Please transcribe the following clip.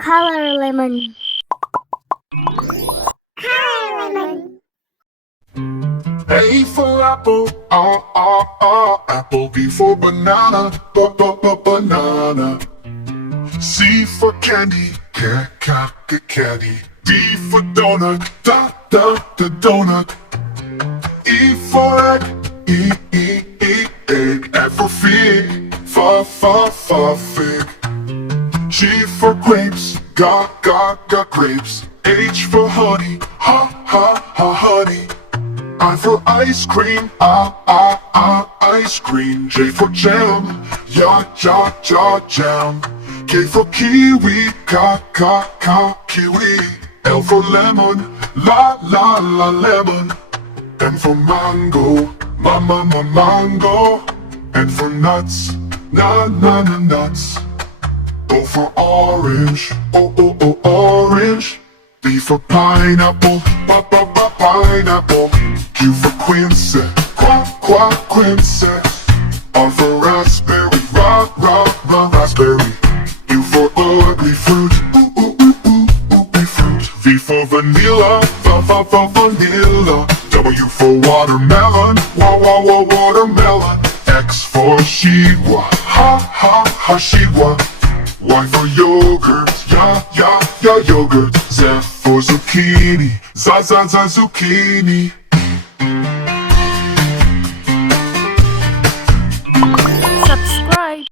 Color lemon. Color lemon. A for apple, apple. B for banana, banana. C for candy, candy. D for donut, donut. E for egg, egg. F for fig, fig. G for grapes, got grapes. H for honey, honey. I for ice cream, ice cream. J for jam, jam. K for kiwi, kiwi. L for lemon, lemon. M for mango, mango. N for nuts, nuts. O for orange, orange. P for pineapple, pineapple. Q for quince, quince. R for raspberry, raspberry. U for ugly fruit, ugly fruit. V for vanilla, vanilla. W for watermelon, watermelon. X for chihuahua, chihuahua. Y for yogurt, yogurt. Z for zucchini, zucchini.